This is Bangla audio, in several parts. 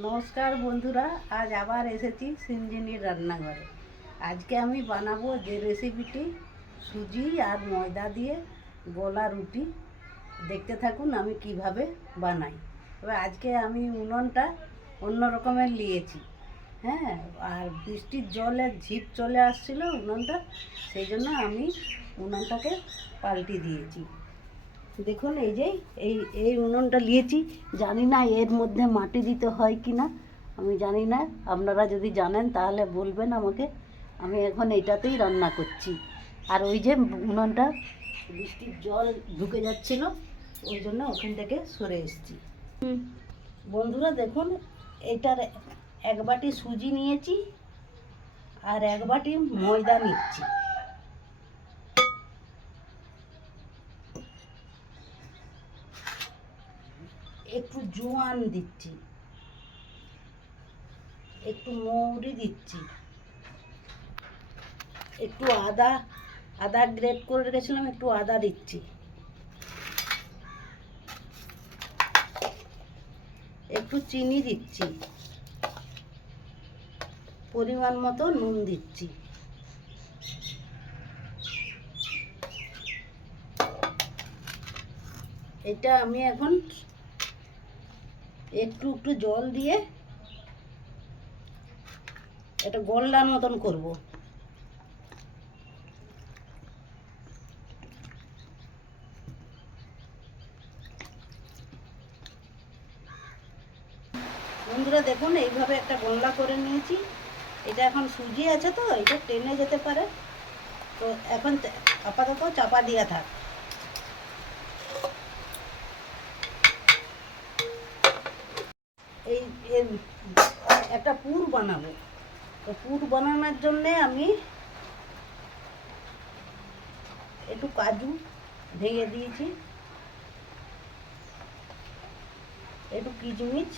নমস্কার বন্ধুরা, আজ আবার এসেছি সিনজিনির রান্নাঘরে। আজকে আমি বানাবো যে রেসিপিটি সুজি আর ময়দা দিয়ে গোলা রুটি। দেখতে থাকুন আমি কীভাবে বানাই। তবে আজকে আমি উনুনটা অন্য রকমের নিয়েছি হ্যাঁ? আর বৃষ্টির জলে ঝিপ চলে আসছিল উনুনটা, সেই জন্য আমি উনুনটাকে পাল্টি দিয়েছি। দেখুন, এই যে, এই এই উনুনটা নিয়েছি। জানি না এর মধ্যে মাটি দিতে হয় কি না আমি জানি না। আপনারা যদি জানেন, তাহলে বলবেন আমাকে। আমি এখন এটাতেই রান্না করছি। আর ওই যে উনুনটা, বৃষ্টির জল ঢুকে যাচ্ছিল, ওই জন্য ওখান থেকে সরে এসেছি। বন্ধুরা, দেখুন, এটার এক বাটি সুজি নিয়েছি, আর এক বাটি ময়দা নিচ্ছি। একটু জোয়ান দিচ্ছি। একটু মৌরি দিচ্ছি। একটু আদা আদা গ্রেট করে রেখেছিলাম, একটু আদা দিচ্ছি। একটু চিনি দিচ্ছি। পরিমাণ মতো নুন দিচ্ছি। এটা আমি এখন একটু একটু জল দিয়ে এটা গোল্লার মতন করব। বন্ধুরা দেখুন, এইভাবে একটা গোল্লা করে নিয়েছি। এটা এখন সুজি আছে তো, এটা টেনে যেতে পারে। তো এখন আপাতত চাপা দিয়া থাক। এই একটা পুর বানাবো। তো পুর বানানোর জন্যে আমি একটু কাজু ভেঙে দিয়েছি। একটু কিচমিচ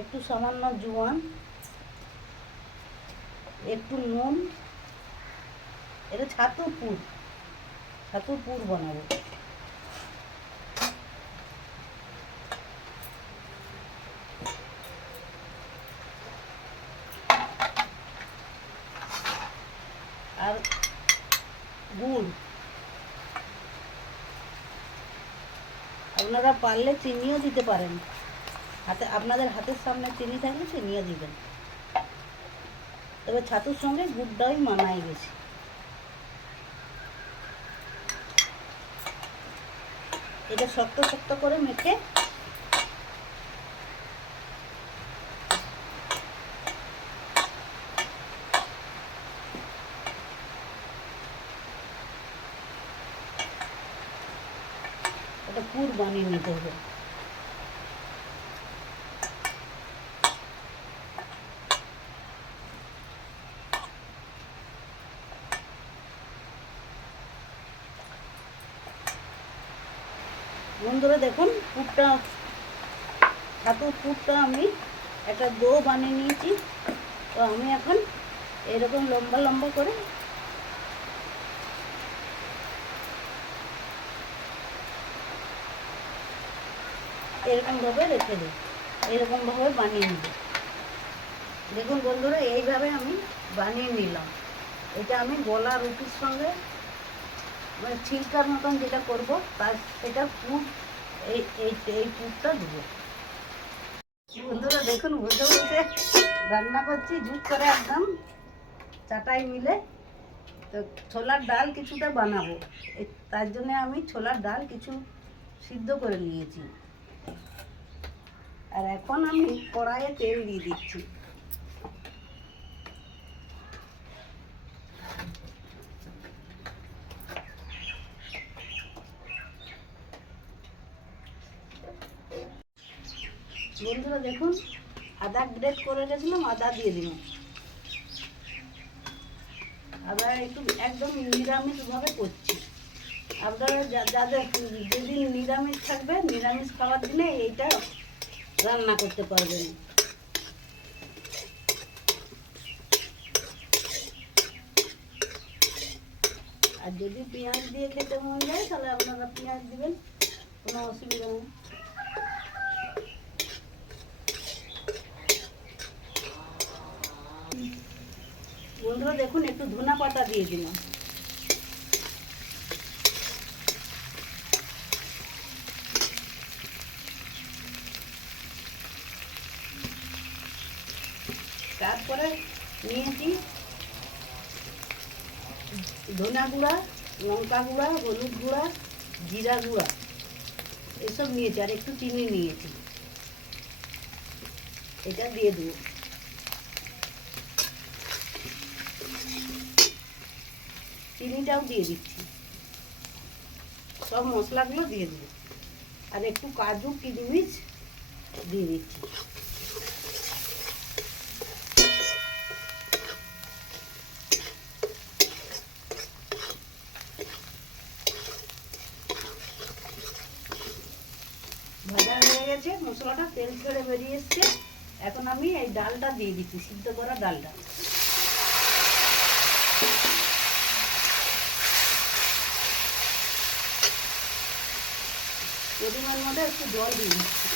একটু সামান্য জোয়ান। একটু নুন। এটা ছাতু পুর। ছাতুর পুর বানাবো। আর গুড়। আপনারা পারলে চিনিও দিতে পারেন। হাতে, আপনাদের হাতের সামনে চিনি থাকলে চিনিও দিবেন। তবে ছাতুর সঙ্গে গুড়টাই মানায় বেশি। এটা শক্ত শক্ত করে মেখে এটা পুর বানিয়ে নিতে হবে। বন্ধুরা দেখুন, পুরটা ছাতুর পুরটা আমি একটা দো বানিয়ে নিয়েছি। তো আমি এখন এরকম লম্বা লম্বা করে এরকমভাবে রেখে দিই এরকমভাবে বানিয়ে নিব। দেখুন বন্ধুরা, এইভাবে আমি বানিয়ে নিলাম। এটা আমি গলা রুটির সঙ্গে মানে ছিলকার মতন যেটা করব, তার সেটা পুর এই এই এই পুরটা দেবো বন্ধুরা দেখুন বসে বসে রান্না করছি জুট করে একদম চাটাই মিলে। তো ছোলার ডাল কিছুটা বানাবো। তার জন্য আমি ছোলার ডাল কিছু সিদ্ধ করে নিয়েছি। আর এখন আমি কড়াইয়ে তেল দিয়ে দিচ্ছি। বন্ধুরা দেখুন, আদা গ্রেট করে রেখেছিলাম, আদা দিয়ে দিলাম। আদা একটু একদম নিরামিষভাবে করছি। আপনারা যাদের যেদিন নিরামিষ থাকবে, নিরামিষ খাওয়ার দিনে এইটা রান্না করতে পারবেন। আর যদি পেঁয়াজ দিয়ে খেতে মন যায়, তাহলে আপনারা পেঁয়াজ দিবেন, কোনো অসুবিধা নেই বন্ধুরা দেখুন, একটু ধনা পাতা দিয়ে দিলাম। তারপরে নিয়েছি ধনা গুঁড়া, লঙ্কা গুঁড়া, হলুদ গুঁড়া, জিরা গুঁড়া, এসব নিয়েছি, আর একটু চিনি নিয়েছি। এটা দিয়ে দেবো। চিনিটাও দিয়ে দিচ্ছি। সব মশলাগুলো দিয়ে দেবো আর একটু কাজু, কিশমিশ দিয়ে দিচ্ছি। হয়ে গেছে, মশলাটা তেল ছেড়ে বেরিয়ে এসছে। এখন আমি এই ডালটা দিয়ে দিচ্ছি, সিদ্ধ করা ডালটা। পরিমাণ মতো একটু জল দিয়ে দিচ্ছি।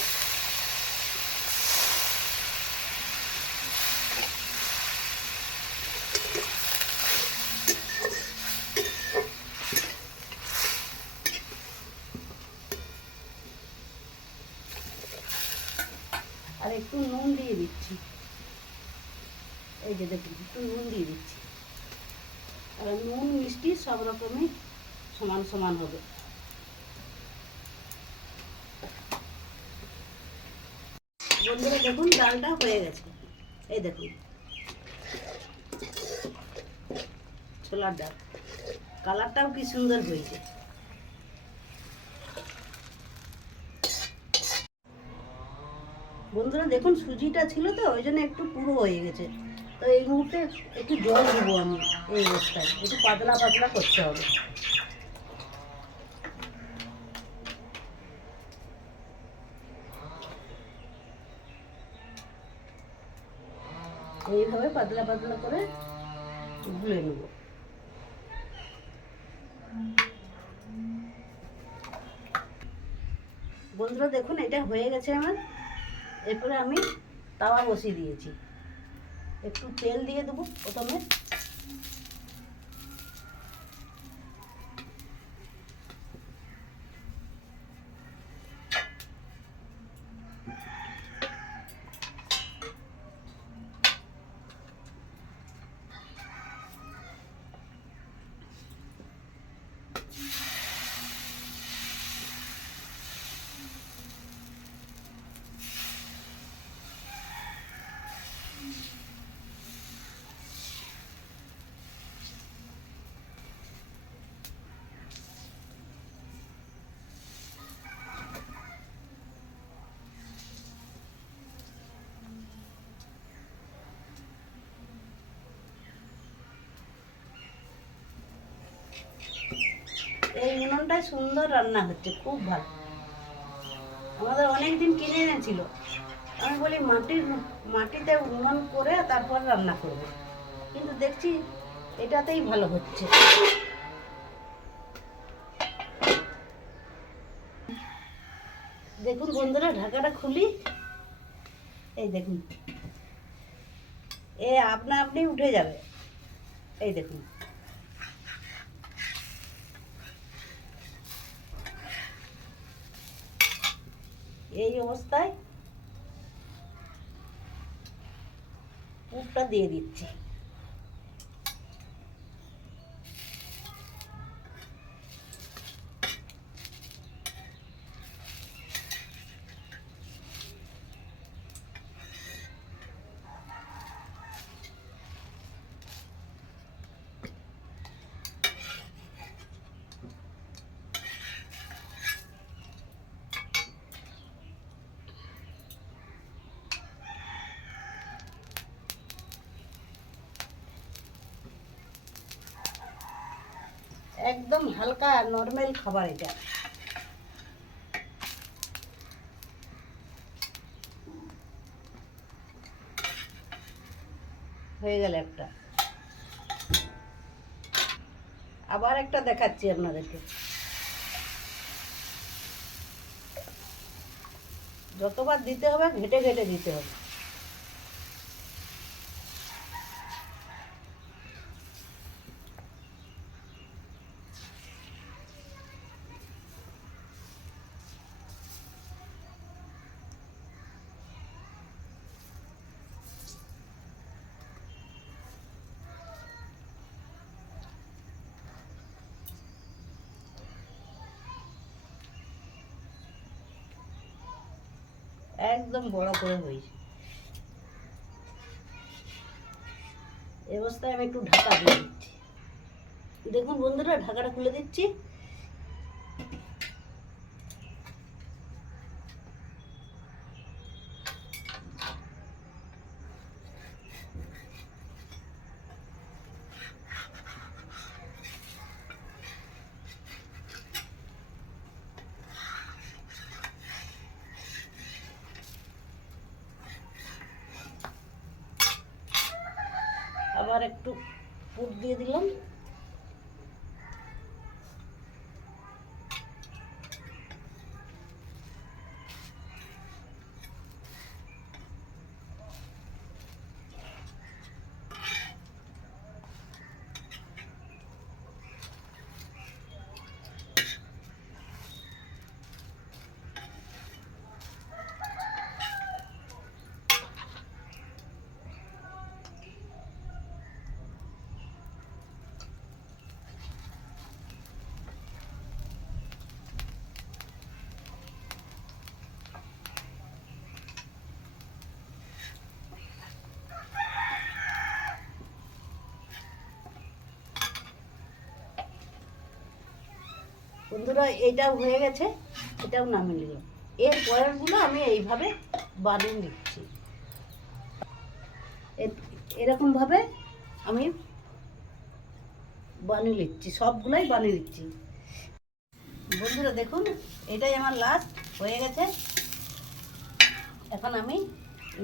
আর একটু নুন দিয়ে দিচ্ছি। এই যে দেখুন, একটু নুন দিয়ে দিচ্ছি। আর নুন, মিষ্টি সব রকমই সমান সমান হবে। বন্ধুরা দেখুন, ডালটা হয়ে গেছে। এই দেখুন। ছোলার ডাল। কালারটাও কি সুন্দর হয়েছে। বন্ধুরা দেখুন, সুজিটা ছিল তো, ওই জন্য একটু পুরো হয়ে গেছে। তো এই মুহূর্তে একটু জল দিব আমি এই অবস্থায়। একটু পাতলা পাতলা করতে হবে। এইভাবে পাতলা পাতলা করে গুলে নেব। বন্ধুরা দেখুন, এটা হয়ে গেছে আমার। এরপরে আমি তাওয়া বসিয়ে দিয়েছি। একটু তেল দিয়ে দেবো প্রথমে। এই উনুনটায় সুন্দর রান্না হচ্ছে, খুব ভালো। আমাদের অনেক দিন কিনে এনেছিল। আমি বলি, মাটির মাটিতে উনুন করে তারপর রান্না করব। কিন্তু দেখছি এটাতেই ভালো হচ্ছে। দেখুন বন্ধুরা, ঢাকাটা খুলি। এই দেখুন। এ আপনা আপনি উঠে যাবে। এই দেখুন। এই অবস্থায় পুরটা দিয়ে দিচ্ছি। একদম হালকা নর্মাল খাবার এটা। হয়ে গেল একটা। আবার একটা দেখাচ্ছি আপনাদেরকে। যতবার দিতে হবে, ঘেটে ঘেটে দিতে হবে। একদম বড় করে হয়েছে। অবস্থায় আমি একটু ঢাকা দিয়ে দিচ্ছি। দেখুন বন্ধুরা, ঢাকাটা খুলে দিচ্ছি। আবার একটু ফুট দিয়ে দিলাম। বন্ধুরা, এটাও হয়ে গেছে, এটাও নামিয়ে নিলাম। এর পরেরগুলো আমি এইভাবে বানিয়ে নিচ্ছি। এরকমভাবে আমি বানিয়ে নিচ্ছি, সবগুলাই বানিয়ে নিচ্ছি। বন্ধুরা, দেখুন, এটাই আমার লাস্ট হয়ে গেছে। এখন আমি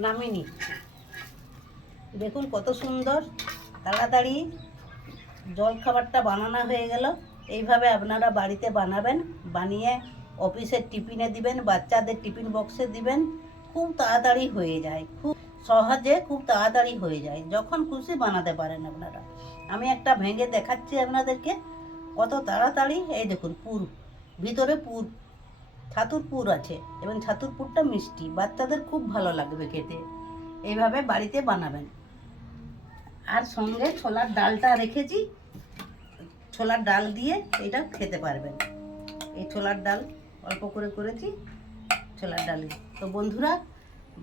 নামিয়ে নিচ্ছি। দেখুন কত সুন্দর, তাড়াতাড়ি জল খাবারটা বানানো হয়ে গেল। এইভাবে আপনারা বাড়িতে বানাবেন, বানিয়ে অফিসের টিফিনে দিবেন, বাচ্চাদের টিফিন বক্সে দিবেন, খুব তাড়াতাড়ি হয়ে যায়, খুব সহজে খুব তাড়াতাড়ি হয়ে যায়, যখন খুশি বানাতে পারেন আপনারা। আমি একটা ভেঙে দেখাচ্ছি আপনাদেরকে, কত তাড়াতাড়ি, এই দেখুন পুর, ভিতরে পুর, ছাতুর পুর আছে, এবং ছাতুর পুরটা মিষ্টি, বাচ্চাদের খুব ভালো লাগবে খেতে, এইভাবে বাড়িতে বানাবেন। আর সঙ্গে ছোলার ডালটা রেখেছি ছোলার ডাল দিয়ে এটা খেতে পারবেন। এই ছোলার ডাল অল্প করে করেছি, ছোলার ডাল। তো বন্ধুরা,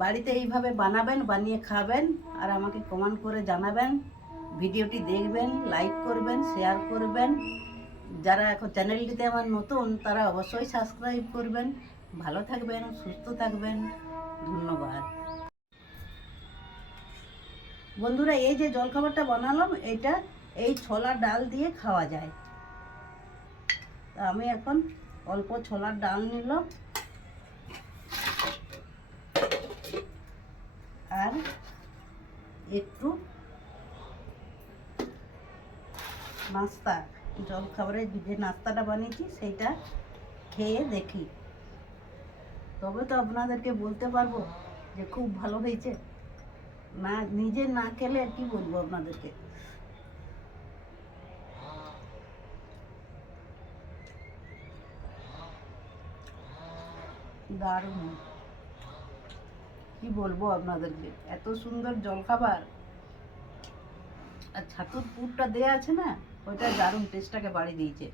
বাড়িতে এইভাবে বানাবেন, বানিয়ে খাবেন আর আমাকে কমেন্ট করে জানাবেন, ভিডিওটি দেখবেন, লাইক করবেন, শেয়ার করবেন। যারা এখন চ্যানেলটিতে আমার নতুন, তারা অবশ্যই সাবস্ক্রাইব করবেন। ভালো থাকবেন, সুস্থ থাকবেন। ধন্যবাদ। বন্ধুরা, এই যে জলখাবারটা বানালাম এটা এই ছোলার ডাল দিয়ে খাওয়া যায়। তা আমি এখন অল্প ছোলার ডাল নিলাম আর একটু নাস্তা জল খাবারের যে নাস্তাটা বানিয়েছি সেইটা খেয়ে দেখি। তবে তো আপনাদেরকে বলতে পারব যে খুব ভালো হয়েছে। না, নিজে না খেলে কি বলব আপনাদেরকে? দারুণ কি বলব আপনাদেরকে? এত সুন্দর জলখাবার। আর ছাতুর পুরটা দেয়া আছে না, ওইটা দারুণ টেস্টটাকে বাড়িয়ে দিয়েছে।